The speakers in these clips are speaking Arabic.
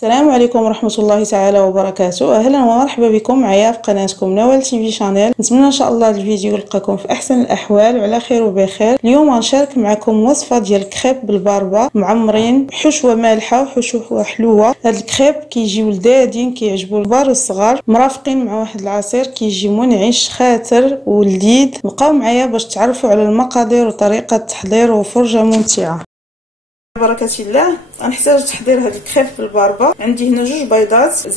السلام عليكم ورحمة الله تعالى وبركاته. أهلا ومرحبا بكم معايا في قناتكم نوال تي في شانيل. نتمنى إن شاء الله الفيديو يلقاكم في أحسن الأحوال وعلى خير وبخير. اليوم غنشارك معكم وصفة ديال الكريب بالباربا معمرين بحشوة مالحة وحشوة حلوة. هاد الكريب كيجيو لذاذين كيعجبوا الكبار والصغار، مرافقين مع واحد العصير كيجي منعش خاطر ولذيذ. بقاو معايا باش تعرفوا على المقادير وطريقة التحضير وفرجة ممتعة. بركة الله غنحتاج تحضير هاد الكريب بالباربا. عندي هنا 2 بيضات،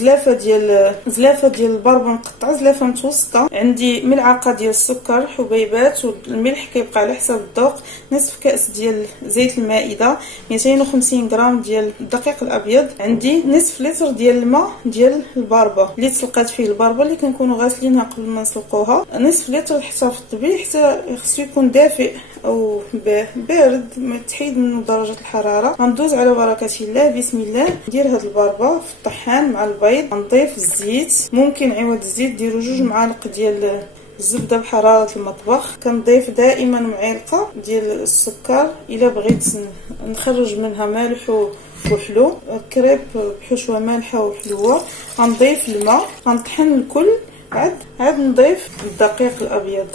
زلافه ديال الباربا مقطعه، زلافه متوسطه، عندي ملعقه ديال السكر، حبيبات، والملح كيبقى على حسب الذوق، نصف كاس ديال زيت المائده، 250 غرام ديال الدقيق الابيض، عندي نصف لتر ديال الماء ديال الباربا اللي تسلقات فيه الباربا اللي كنكونوا غاسلينها قبل ما نسلقوها، نصف لتر حتى في الطبيخ حتى خصو يكون دافئ او بارد ما تحيد منه درجه الحراره. غندوز على بركه الله. بسم الله. ندير هاد الباربا في الطحان مع البيض، غنضيف الزيت، ممكن عوض الزيت ديروا 2 معالق ديال الزبده بحراره المطبخ. كنضيف دائما معلقه ديال السكر الا بغيت نخرج منها مالح وحلو. كريب بحشوه مالحه وحلوه. غنضيف الماء، غنطحن الكل، عاد نضيف الدقيق الابيض.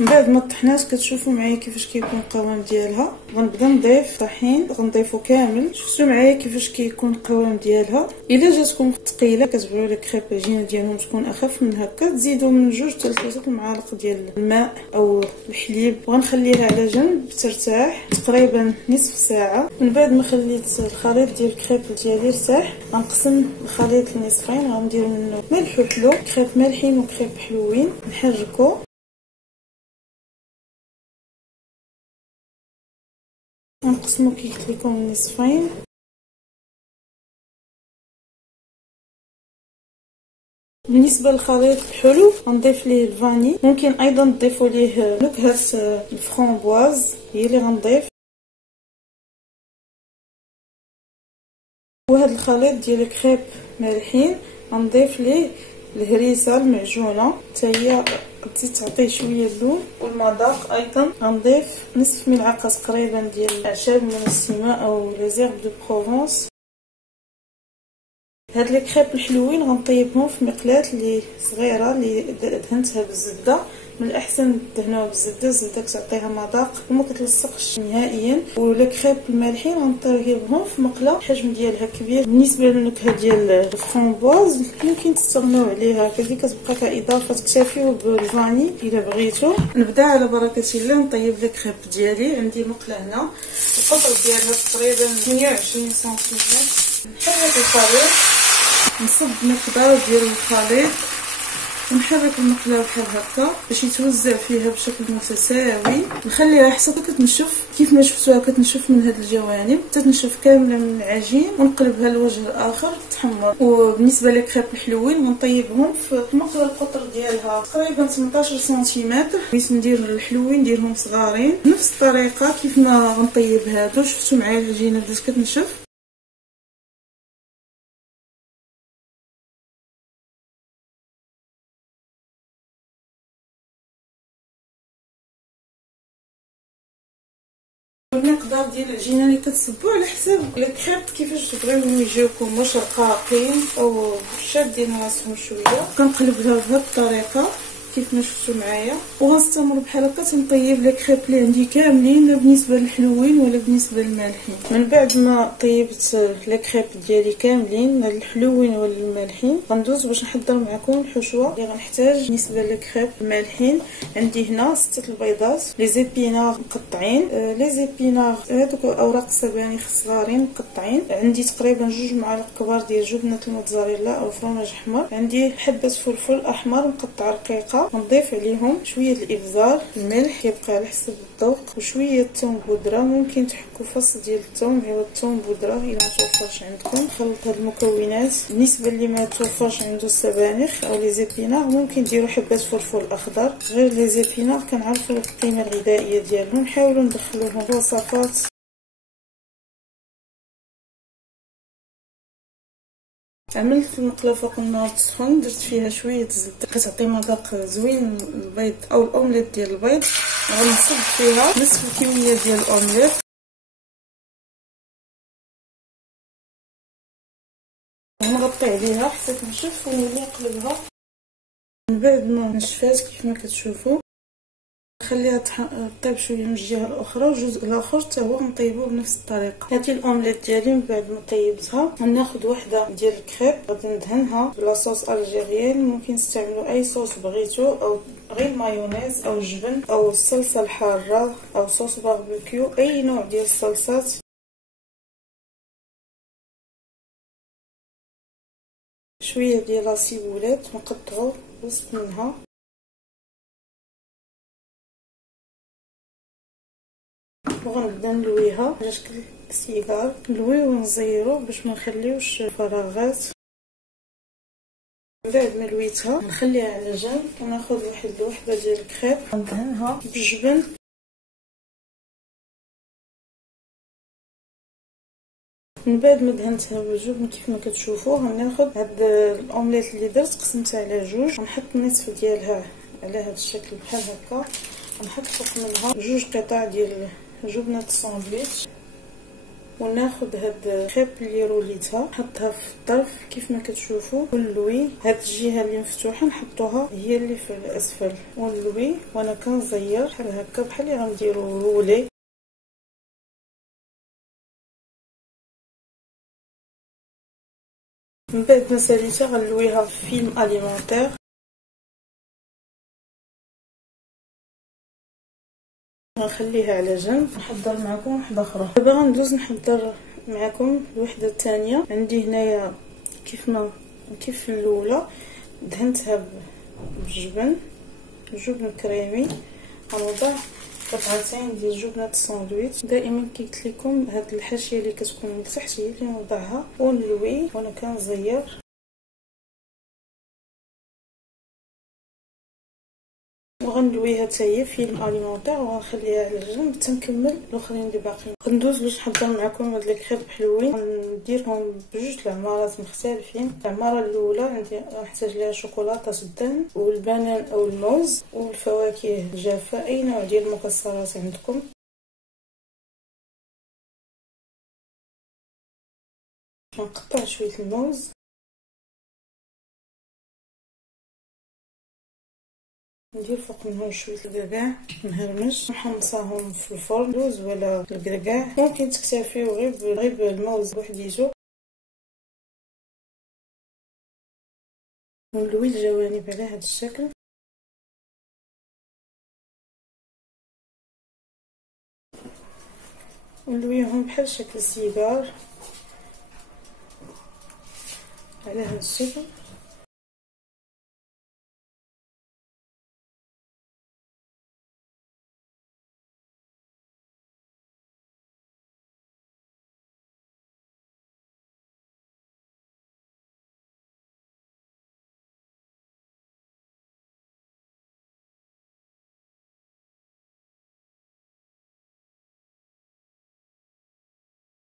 من بعد ما طحنات كتشوفوا معايا كيفاش كيكون القوام ديالها. غنبدا نضيف طحين، غنضيفو كامل. شفتوا معايا كيفاش كيكون القوام ديالها. الا جاتكم ثقيله كتبغيو لي كريب العجينه ديالهم تكون اخف من هكا، تزيدوا من 2 حتى 3 المعالق ديال الماء او الحليب، وغنخليها على جنب ترتاح تقريبا نصف ساعه. من بعد ما خليت الخليط ديال الكريب ديالي ارتاح، غنقسم الخليط لنصفين، غندير منه ملح وحلو، كريب مالحين وكريب حلوين، نحركو. غنقسمو كي قلت لكم نصفين. بالنسبه للخليط الحلو غنضيف ليه الفاني، ممكن ايضا تضيفوا ليه نكهه الفرامبواز هي اللي غنضيف. وهذا الخليط ديال الكريب مالحين غنضيف ليه الهريسه المعجونه حتى هي تزيد تعطيه شويه اللون. والمذاق ايضا غنضيف نصف ملعقه تقريبا ديال الاعشاب المنسمه او لي زيرب دو بروفونس. هاد لي كريب الحلوين غنطيبهم في مقلاة اللي صغيره اللي دهنتها بالزبده. من الاحسن دهنوها بالزبده، الزبده كتعطيها مذاق وما كتلصقش نهائيا. ولي كريب المالحين غنطيبهم في مقله الحجم ديالها كبير. بالنسبه للنكهه ديال الفرامبواز يمكن تستغناو عليها، كتجي كتبقى كاضافه، تكتفيو بالفاني الا بغيتو. نبدا على بركه الله نطيب لي كريب ديالي. عندي مقله هنا القطر ديالها تقريبا 120 سنتيمتر. نحرك الخليط، نصب مقدار ديال الخليط ونحرك المقله بحال هكا باش يتوزع فيها بشكل متساوي. نخليها حتى كتنشف كيف ما شفتوها كتنشف من هاد الجوانب حتى تنشف كامله من العجين، ونقلبها للوجه الاخر تحمر. وبالنسبه للكريب الحلوين غنطيبهم في المقله القطر ديالها تقريبا 18 سنتيمتر. بغيت ندير الحلوين نديرهم صغارين بنفس الطريقه كيف ما غنطيب هادو. شفتوا معايا العجينه بدات كتنشف. المقدار ديال العجينه اللي كتصبوا على حساب الكريب كيفاش تبغيوهم يجيوكم، واش رقاقين او شادين راسهم شويه. كنقلبها بهذه الطريقه كيف ما شفتوا معايا، وغنستمر بحال هكا تنطيب لي كريب اللي عندي كاملين، لا بالنسبه للحلوين ولا بالنسبه للمالحين. من بعد ما طيبت لي كريب ديالي كاملين الحلوين ولا المالحين غندوز باش نحضر معكم الحشوه اللي غنحتاج. بالنسبه للكريب المالحين عندي هنا 6 البيضات، لي زيبينار مقطعين، لي زيبينار هذوك اوراق السبانخ صغارين مقطعين، عندي تقريبا 2 معالق كبار ديال جبنه الموتزاريلا او فرماج احمر، عندي حبه فلفل احمر مقطع رقيقه. غنضيف عليهم شويه الابزار، الملح كيبقى على حسب الذوق، وشويه الثوم بودره، ممكن تحكوا فص ديال الثوم عوض الثوم بودره الا ما توفرش عندكم. نخلط هاد المكونات. بالنسبه اللي ما توفرش عنده السبانخ او لي زيبينار ممكن ديروا حبات فلفل اخضر. غير لي زيبينار كنعرفوا القيمه الغذائيه ديالهم، نحاولوا ندخلوهم في وصفات عملت المقله فوق النار تسخن، درت فيها شويه زبده كتعطي مذاق زوين البيض او الاومليت ديال البيض. غنصب فيها نصف الكميه ديال الاومليت، ونغطي عليها حتى تنشف ونولي نقلبها. من بعد ما نشفات كيف ما كتشوفوا نخليها طيب شويه من الجهه الاخرى، والجزء الاخر حتى هو نطيبوه بنفس الطريقه. هذه الاومليت ديالي من بعد ما طيبتها غناخذ وحده ديال الكريب غادي ندهنها بلاصوص الجيريان. ممكن تستعملوا اي صوص بغيتو، او غير مايونيز او جبن او الصلصه الحاره او صوص باربيكيو، اي نوع ديال الصلصات. شويه ديال لاسيبولات نقطعو وسط منها، وغنبدا نلويها على شكل سيجار. نلويو ونزيرو باش ما نخليوش فراغات. من بعد ما لويتها نخليها على جنب، وناخذ واحد الوحده ديال الكريب ندهنها بالجبن. من بعد ما دهنتها بالجبن كيف ما كتشوفوا غناخذ هاد الاومليت اللي درت قسمتها على جوج، غنحط النصف ديالها على هاد الشكل بحال هكا. غنحط فوق منها جوج قطع ديال جبنه الساندويتش، وناخذ هاد الكريب اللي روليتها نحطها في الطرف كيف ما كتشوفوا، ونلوي هاد الجهه اللي مفتوحه نحطوها هي اللي في الاسفل، ونلوي وانا كنزير بحال هكا بحال اللي غنديروا رولي. من بعد ما ساليتها غنلويها في فيلم اليمونتير. غنخليها على جنب. نحضر معكم وحده اخرى. دابا غندوز نحضر معكم الوحده الثانيه. عندي هنايا كيف الاولى دهنتها بالجبن، الجبن الكريمي. غنوضع قطعتين ديال جبنه الساندويتش. دائما كي قلت لكم هاد الحاشيه اللي كتكون من تحت هي اللي نوضعها، ونلوي وانا كنزير. وغندويها حتى هي فيلم اليمونتير، وغنخليها على جنب حتى نكمل الاخرين اللي باقيين. غندوز باش نحضر معكم هاد الكريب حلوين. غنديرهم بجوج العمارات مختلفين. العماره الاولى عندي غنحتاج ليها شوكولاته الدهن والبنان او الموز والفواكه الجافه، اي نوع ديال المكسرات عندكم. غنقطع شويه الموز، ندير فوق منهم شويه الكركاع مهرمش، نحمصاهم في الفرن لوز ولا الكركاع. ممكن تكتفيو غير بالموز بوحديتو. ونلوي الجوانب على هذا الشكل. ونلويهم بحال شكل سيجار على هذا الشكل.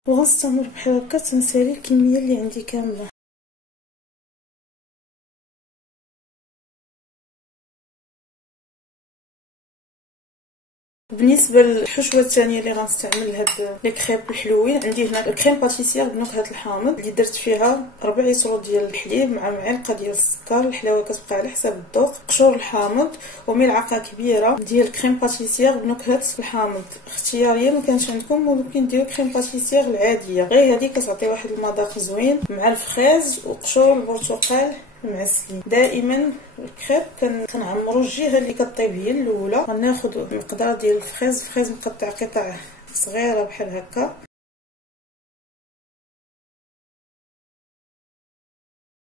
وغنستمر بحال هكا تنسالي الكميه اللي عندي كامله. بالنسبه للحشوه الثانيه اللي غنستعمل لهاد لي كريب الحلوين، عندي هنا الكريم باتيسير بنكهه الحامض اللي درت فيها 4 يسرو ديال الحليب مع معلقه ديال السكر. الحلاوه كتبقى على حساب الذوق. قشور الحامض وملعقه كبيره ديال كريم باتيسير بنكهه الحامض اختياريه. ما كانش عندكم ممكن ديروا كريم باتيسير العاديه، غير هذه كتعطي واحد المذاق زوين مع الفخاز وقشور البرتقال المعسلين. دائما الكريب كنعمروا الجهه اللي كطيب هي الاولى. غناخذ مقدار ديال الفخاز مقطع قطع صغيره بحال هكا.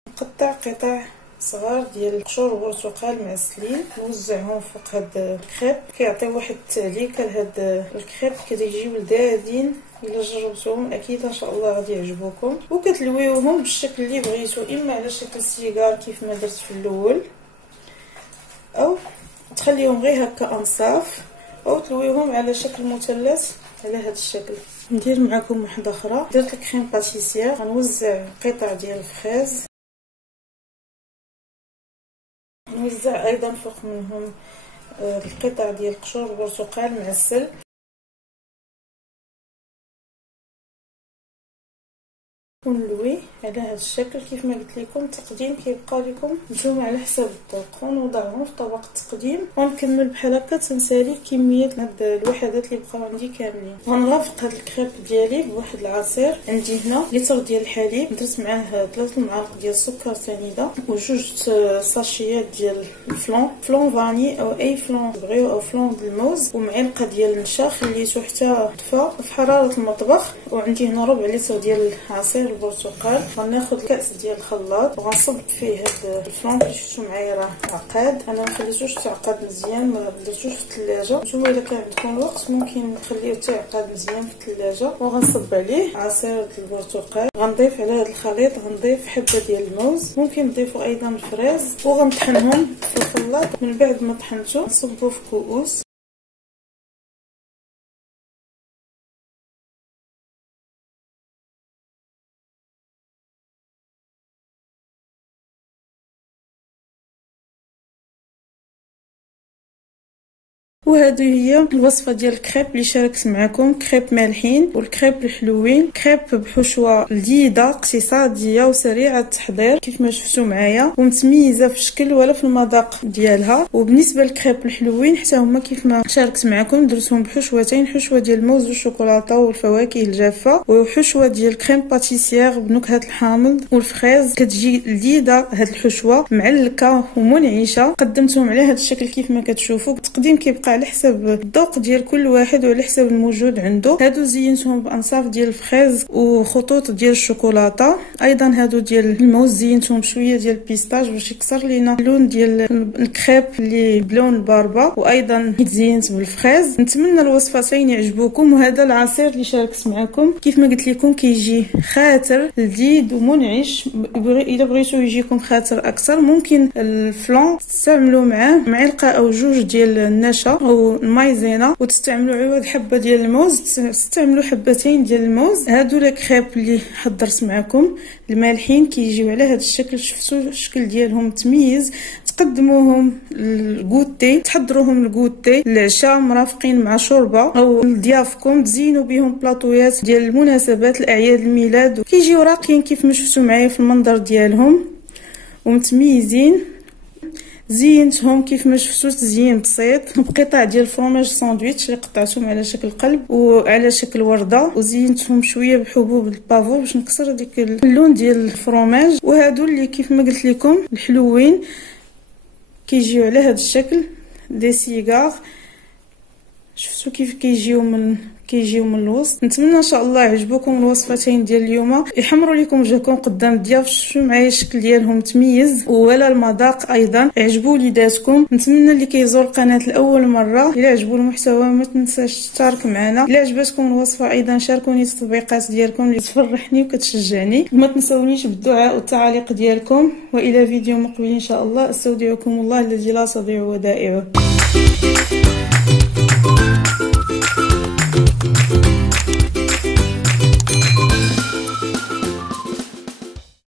نقطع قطع صغار ديال قشور البرتقال معسلين، نوزعهم فوق هاد الكريب. كيعطي واحد التعليكه لهاد الكريب، كيجيو لذاذين. الا جربتوهم اكيد ان شاء الله غادي يعجبوكم. وكتلويوهم بالشكل اللي بغيتو، اما على شكل سيجار كيف ما درت في الاول، او تخليهم غير هكا انصاف، او تلويوهم على شكل مثلث على هذا الشكل. ندير معكم واحده اخرى. درت الكريم باتيسير، غنوزع قطع ديال الفريز، نوزع ايضا فوق منهم القطع ديال قشور البرتقال معسل. ونلوي على هذا الشكل. كيف ما قلت لكم التقديم كيبقى لكم نتوما على حساب الذوق. ونوضعهم في طبق التقديم ونكمل بحال هكا تنسالي كميه هاد الوحدات اللي بقاو عندي كاملين. غنرافق هاد الكريب ديالي بواحد العصير. عندي هنا لتر ديال الحليب، درت معاه 3 المعالق ديال السكر سنيده وجوج ساشيات ديال فلون فاني او اي فلون بغيو او فلون الموز، ومعلقه ديال النشا خليته حتى طفى في حراره المطبخ. وعندي هنا ربع لتر ديال عصير البرتقال. غناخذ كاس ديال الخلاط وغنصب فيه هاد الفلون اللي شفتوا معايا راه عقاد. انا ما خليتوش تعقد مزيان، ما درتوش في الثلاجه. نتوما الا كان عندكم الوقت ممكن تخليوه تعقد مزيان في الثلاجه. وغنصب عليه عصير البرتقال. غنضيف على هذا الخليط غنضيف حبه ديال الموز، ممكن تضيفوا ايضا الفريز، وغنطحنهم في الخلاط. من بعد ما طحنته نصبوا في كؤوس. وهذه هي الوصفه ديال الكريب اللي شاركت معكم. كريب مالحين والكريب الحلوين، كريب بحشوه لذيذه اقتصاديه وسريعه التحضير كيف ما شفتوا معايا، ومتميزه في الشكل ولا في المذاق ديالها. وبالنسبه للكريب الحلوين حتى هما كيف ما شاركت معكم درتهم بحشوتين، حشوه ديال الموز والشوكولاته والفواكه الجافه، وحشوه ديال كريم باتيسير بنكهه الحامض والفريز. كتجي لذيذه هاد الحشوه معلكه ومنعشه. قدمتهم على هذا الشكل كيف ما كتشوفوا. التقديم كيبقى على حسب الذوق ديال كل واحد وعلى حسب الموجود عنده. هادو زينتهم بانصاف ديال الفريز وخطوط ديال الشوكولاته. ايضا هادو ديال الموز زينتهم بشويه ديال البيستاج باش يكسر لينا اللون ديال الكريب اللي بلون الباربا، وايضا زينت بالفريز. نتمنى الوصفتين يعجبوكم. وهذا العصير اللي شاركت معكم كيف ما قلت لكم كيجي خاطر لذيذ ومنعش. الا بغيتو يجيكم خاطر اكثر ممكن الفلون تستعملوا معاه معلقه او جوج ديال النشا او المايزينا، وتستعملوا عوض حبه ديال الموز تستعملوا حبتين ديال الموز. هادو لي كريب اللي حضرت معكم المالحين كيجيو على هذا الشكل. شفتوا الشكل ديالهم متميز. تقدموهم الكوتي، تحضروهم الكوتي العشاء مرافقين مع شوربه او لضيافكم، تزينوا بهم بلاطويات ديال المناسبات الاعياد الميلاد. كيجيو راقيين كيف ما شفتوا معايا في المنظر ديالهم ومتميزين. زينتهم كيف ما شفتوا تزيين بسيط بقطع ديال الفرماج ساندويتش اللي قطعتهم على شكل قلب وعلى شكل ورده، وزينتهم شويه بحبوب البافو باش نكسر ديك اللون ديال الفرماج. وهادو اللي كيف ما قلت لكم الحلوين كيجيو على هذا الشكل دي سيغار. شفتوا كيف كيجيو من الوسط. نتمنى ان شاء الله يعجبوكم الوصفتين ديال اليوم، يحمروا لكم وجهكم قدام الضياف. شوفوا معايا الشكل ديالهم متميز ولا المذاق ايضا يعجبوا وليداتكم. نتمنى اللي كيزور القناه لاول مره الا عجبو المحتوى ما تنساش تشارك معنا. الا عجبتكم الوصفه ايضا شاركوني التطبيقات ديالكم اللي تفرحني وكتشجعني. وما تنسونيش بالدعاء والتعاليق ديالكم. والى فيديو مقبل ان شاء الله. استودعكم الله الذي لا تضيع ودائعه.